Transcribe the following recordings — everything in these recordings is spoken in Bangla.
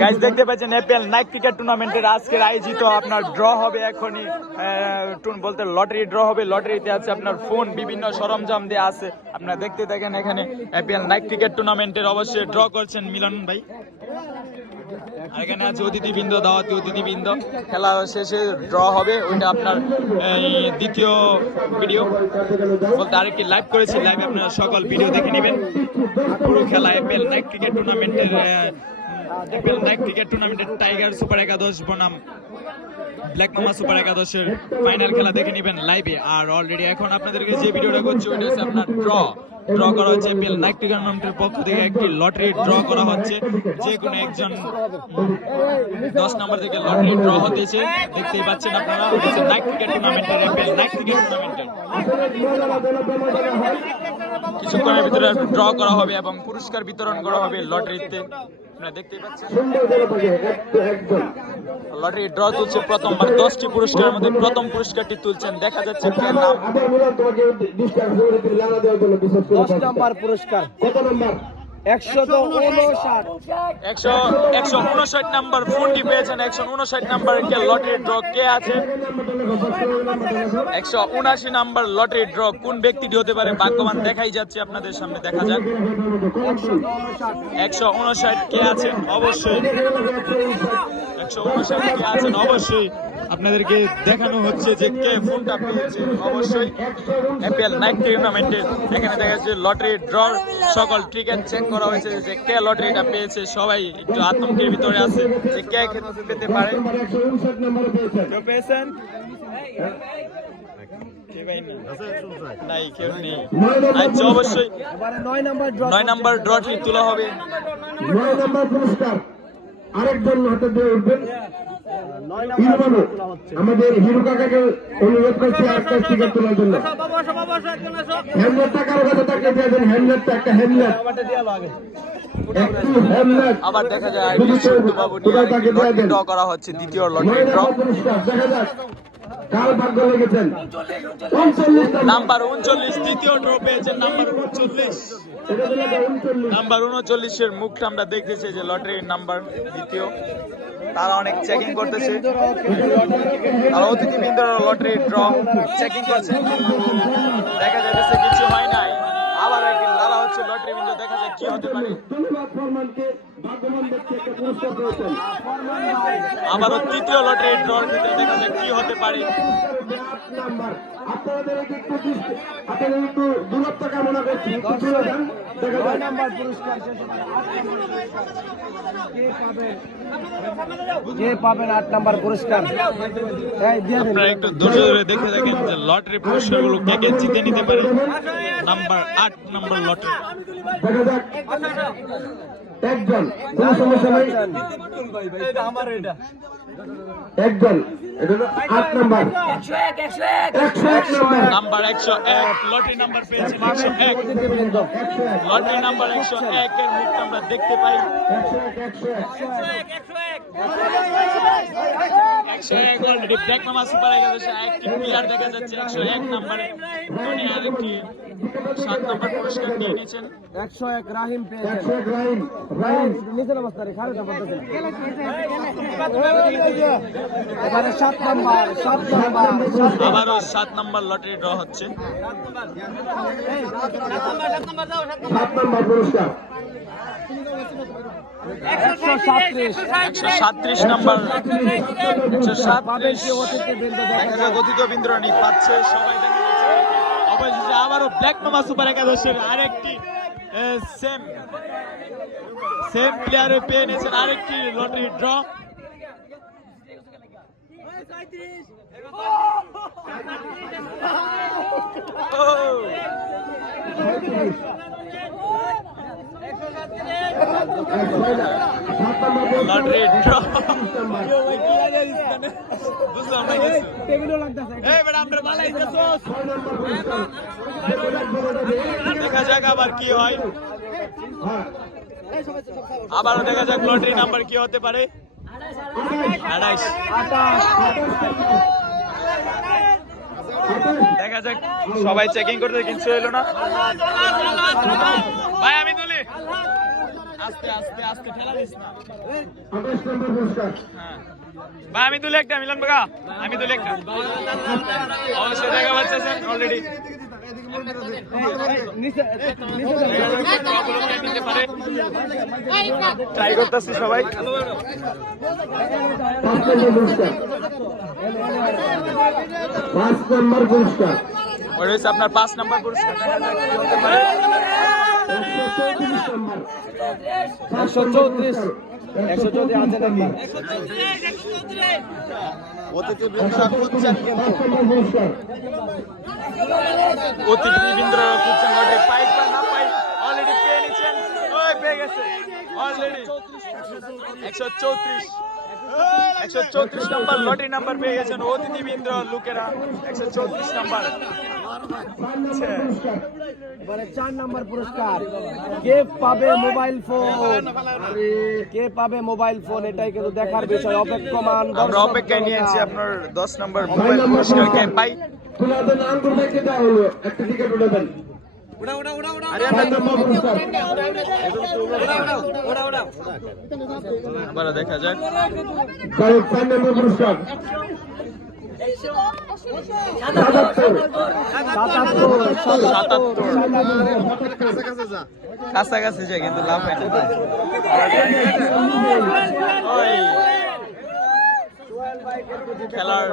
গাইস দেখতে পাচ্ছেন এপিএল নাইট ক্রিকেট টুর্নামেন্টের আজকের আয়োজিত আপনার ড্র হবে এখনই বলতে লটারি ড্র হবে। লটারিতে আছে আপনার ফোন, বিভিন্ন সরঞ্জাম দেওয়া আছে। আপনারা দেখতে দেখেন এখানে এপিএল নাইট ক্রিকেট টুর্নামেন্টের অবশ্যই ড্র করছেন মিলন ভাই। আর এখানে আছে অতিথিবৃন্দ, দাওয়াতি অতিথিবৃন্দ। খেলা শেষে ড্র হবে, ওইটা আপনার দ্বিতীয় ভিডিও বলতে আরেকটি লাইভ করেছি, লাইভে আপনারা সকল ভিডিও দেখে নেবেন। পুরো খেলা এপিএল নাইট ক্রিকেট টুর্নামেন্টের টাইগার সুপার একাদশ বনাম ব্ল্যাক মামা সুপার একাদশের ফাইনাল খেলা দেখে নেবেন লাইভে। আর অলরেডি এখন আপনাদেরকে যে ভিডিওটা করছি ওইটা হচ্ছে আপনার ড্র করা হচ্ছে এপিএল নাইট ক্রিকেট টুর্নামেন্টের পক্ষ থেকে একটি লটারি ড্র করা হচ্ছে। যে কোনো একজন 10 নম্বর থেকে লটারি ড্র হতেছে, দেখতেই পাচ্ছেন আপনারা। হচ্ছে নাইট ক্রিকেট টুর্নামেন্টের এপিএল নাইট ক্রিকেট টুর্নামেন্টের কিছুক্ষণের ভিতরে ড্র করা হবে এবং পুরস্কার বিতরণ করা হবে লটারিতে। আপনারা দেখতেই পাচ্ছেন লটারি ড্র তুলছে প্রথমবার। 10টি পুরস্কারের মধ্যে প্রথম পুরস্কারটি তুলছেন, দেখা যাচ্ছে 10 নম্বর পুরস্কার কত নম্বর? 159 নাম্বার ফোনটি পেয়েছেন। 159 নাম্বার লটারি ড্র কে আছে? 179 নাম্বার লটারি ড্র কোন ব্যক্তিটি হতে পারে? ভাগ্যবান দেখাই যাচ্ছে আপনাদের সামনে, দেখা যাক 159 কে আছেন। অবশ্যই 159 কে আছেন, অবশ্যই আপনাদেরকে দেখানো হচ্ছে যে কে ফোনটা পেয়েছে। অবশ্যই এপিএল নাইট টুর্নামেন্টের এখানে দেখা যাচ্ছে লটারি ড্র সকল টিকেট চেক করা হয়েছে যে কে লটারিটা পেয়েছে। সবাই একটু আতঙ্কের ভিতরে আছে যে কে পেতে পারে। পেয়েছেন নাই, কেউ নেই। আচ্ছা, অবশ্যই 9 নাম্বার ড্রটি তোলা হবে। 9 নম্বর পুরস্কার আরেকজন হাতে দিয়ে উঠবেন। আমাদের হিরো কাকাকে অনুরোধ করছি একটা টিকিট তোলার জন্য। হেলমেটটা কারো কাছে তাকে দিয়ে দেন। হেলমেটটা একটা হেলমেট আবার দেখা যায় ড্র করা হচ্ছে দ্বিতীয় লটারি ড্র। দেখা যাক কার ভাগ্য লেগেছেন। নাম্বার 39 দ্বিতীয় ড্র পেয়েছেন। নাম্বার 39 এর মুখটা আমরা দেখতেছি যে লটারির নাম্বার দ্বিতীয়। তারা অনেক চেকিং করতেছে, তারা অতিথিবৃন্দরা লটারি ড্র চেকিং করছে। দেখা যাচ্ছে কিছু হয় নাই, আবার একদিন লালা হচ্ছে লটারি বৃন্দ, দেখা যায় কি হতে পারে। আবারও তৃতীয় লটারি ড্রর ভিতরে দেখা যায় কি হতে পারে। কে পাবেন 8 নম্বর পুরস্কার? আপনারা একটু ধৈর্য ধরে দেখে দেখেন যে লটারি পুরস্কার গুলো কে কে জিতে নিতে পারে। নাম্বার 8 নম্বর লটারি একজন, কোন সমস্যা নাই। একজন, এটা 8 নাম্বার 101 নাম্বার 101 লটারি নাম্বার পেয়েছেন 101। লটারি নাম্বার 101 এর মুখ আমরা দেখতে পাই। 101 অলরেডি ব্ল্যাক মামা সুপার একাদশে একটি প্লেয়ার দেখা যাচ্ছে 101 নম্বরে। উনি আরেকটি 7 নম্বর পুরস্কার নিয়ে নিয়েছেন। 101 রাহিম পেয়েছেন। 101 রাহিম নিচে অবস্থা রে খারাপ বলতেছে। এবারে 7 নম্বর আবারও 7 নম্বর লটারি ড্র হচ্ছে। 7 নম্বর পুরস্কার 137 নম্বর 137 অতিথিবৃন্দ পাচ্ছে সবাই। দেখা যাচ্ছে অবশেষে আবারও ব্ল্যাক মামা সুপার একাদশের আরেকটি সেম প্লেয়ারে পেয়ে নিয়েছেন আরেকটি লটারি ড্র। লটারি ড্র বুঝলাম না কিছু। দেখা যাক আবার কি হয়। আবারও দেখা যাক লটারি নাম্বার কি হতে পারে। 28 দেখা যাক, সবাই চেকিং করতে কিছু হলো না। ভাই আমি তুলি আস্তে আস্তে আস্তে ঠেলা দিস না। 28 নম্বর পুরস্কার হ্যাঁ ভাই আমি তুলে একটা মিলন বাগা, আমি তুলে একটা অবশ্যই দেখা পাচ্ছে অলরেডি ট্রাই করতেছি সবাই। 5 নম্বর পুরস্কার 5 নম্বর পুরস্কার ওই রয়েছে আপনার 5 নম্বর পুরস্কার। দেখা যাক কি হতে পারে। 134 134 আছে নাকি? অতিথিবৃন্দরা খুঁজছেন কিন্তু, 5 নম্বর পুরস্কার অতিথিবৃন্দরা খুঁজছেন লটারি পাই বা না পাই, অলরেডি পেয়ে নিচ্ছেন। ওই পেয়ে গেছে অলরেডি 134 নাম্বার লটারি নাম্বার পেয়ে গেছেন অতিথিবৃন্দ লোকেরা। 134 নাম্বার। এবারে 4 নাম্বার পুরস্কার কে পাবে মোবাইল ফোন, কে পাবে মোবাইল ফোন, এটাই কিন্তু দেখার বিষয়। অপেক্ষমান আমরা অপেক্ষায় নিয়েছি আপনার 10 নাম্বার মোবাইল পুরস্কার কে পাই। পুরাতন আঙ্গুর ভাইকে দেওয়া হলো একটা টিকিট উঠে দেন। 5 নম্বর পুরস্কার আবার দেখা যাক। 5 নম্বর পুরস্কার 77 কাছাকাছি যায় কিন্তু লাভ হয় না। ওই খেলার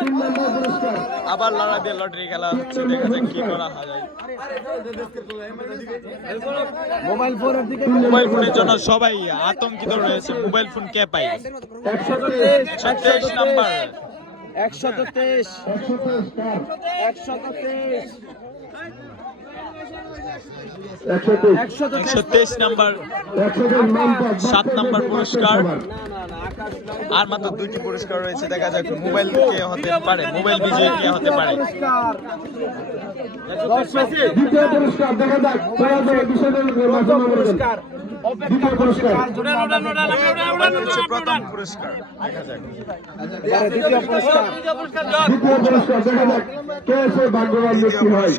3 নম্বর পুরস্কার আবার লড়া দিয়ে লটারি খেলা হচ্ছে, দেখা যাক কি করা যায়। মোবাইল ফোনের দিকে মোবাইল ফোনের জন্য সবাই আতঙ্কিত রয়েছে। মোবাইল ফোন কে পাই? 123 নাম্বার 123 123 নাম্বার 7 নাম্বার পুরস্কার। আর মাত্র 2টি পুরস্কার রয়েছে, দেখা যাক মোবাইল কে হতে পারে, মোবাইল বিজয়ী কে হতে পারে। দ্বিতীয় পুরস্কার দেখা যাক পুরস্কার অপেক্ষা করছে কার জন্য। মোবাইল হচ্ছে প্রথম পুরস্কার, দেখা যাক। এবারে দ্বিতীয় পুরস্কার দেখা যাক কে সে ভাগ্যবান ব্যক্তি হয়।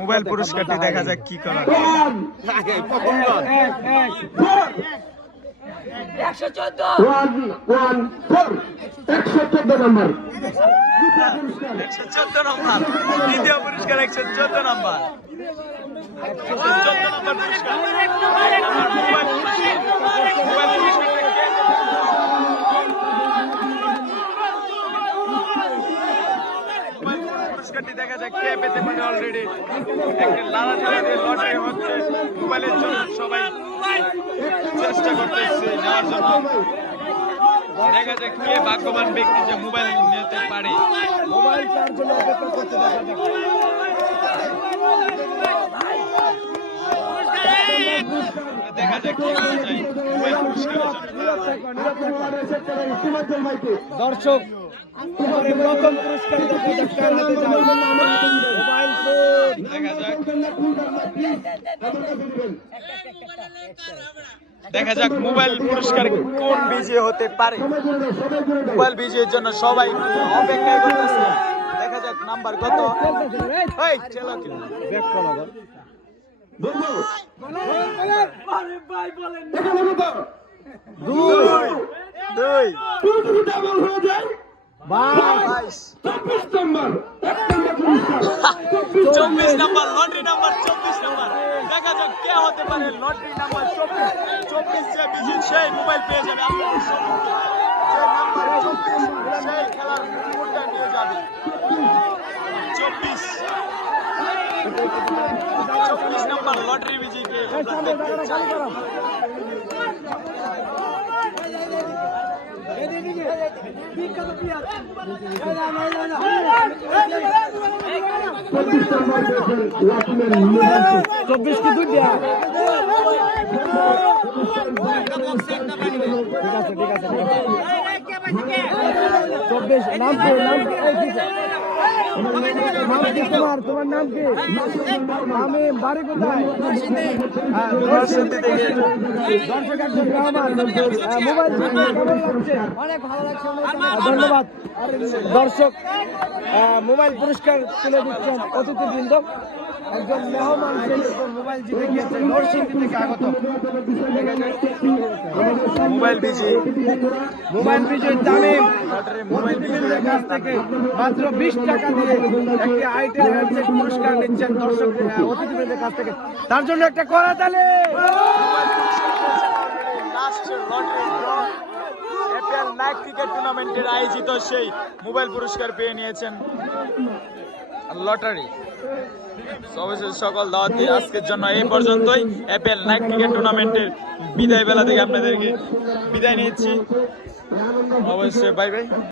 মোবাইল পুরস্কারটি দেখা যাক কি করা। 114 নম্বর 114 নম্বর দ্বিতীয় পুরস্কার। 114 নম্বর 114 নম্বর পুরস্কার। মোবাইল পুরস্কারটি দেখা যাক কে পেতে পারে। অলরেডি একটা লাড়াচাড়ি লটারি হচ্ছে, মোবাইলের জন্য সবাই চেষ্টা করতেছে নেওয়ার জন্য। দেখা যাক কে ভাগ্যবান ব্যক্তি যে মোবাইল নিতে পারে। মোবাইল কার জন্য অপেক্ষা করতে দেখা যাক কি করা যায় মোবাইল পুরস্কারের জন্য। দর্শক এবারে প্রথম পুরস্কার দেখা যাক কার হাতে যায়। মোবাইল ফোন দেখা যাক, দেখা যাক মোবাইল পুরস্কার কোন বিজয়ী হতে পারে। মোবাইল বিজয়ীর জন্য সবাই অপেক্ষা করতেছে। দেখা যাক নাম্বার কত। এই চলো কি ব্যাক করা দাও। দুই 24 নাম্বার লটারি নাম্বার 24 নাম্বার। দেখা যাক কে হতে পারে লটারি নাম্বার 24 যে বিজয়ী সেই মোবাইল পেয়ে যাবে। আপনাদের সম্মুখে যে নাম্বার 24 সেই খেলার রিমোটটা নিয়ে যাবে। 24 নাম্বার লটারি বিজয়ীকে আমরা দেখতে চাই। চব্বিশ কি দুইটা? ঠিক আছে 24 নাম নাম কি তোমার নাম কি? আমি বাড়ি কোথায়? নরসিংদী থেকে। দর্শক একজন মেহমান মোবাইল ফোন কেমন লাগছে? অনেক ভালো লাগছে। ধন্যবাদ দর্শক। মোবাইল পুরস্কার তুলে দিচ্ছেন অতিথিবৃন্দ। একজন মেহমান মোবাইল জিতে গিয়েছেন নরসিংদী থেকে আগত। মোবাইল বিজি মোবাইল বিজয় তামিম মোবাইল বিজয়ীদের কাছ থেকে মাত্র 20 টাকা দিয়ে একটি আইটেল হ্যান্ডসেট পুরস্কার নিচ্ছেন দর্শকদের অতিথিবৃন্দের কাছ থেকে। তার জন্য একটা করাতালি। এপিএল নাইট ক্রিকেট টুর্নামেন্টের আয়োজিত সেই মোবাইল পুরস্কার পেয়ে নিয়েছেন লটারি। অবশ্যই সকল দাওয়াত দিয়ে আজকের জন্য এই পর্যন্তই। এপিএল নাইট ক্রিকেট টুর্নামেন্টের বিদায় বেলা থেকে আপনাদেরকে বিদায় নিচ্ছি। অবশ্যই বাই বাই।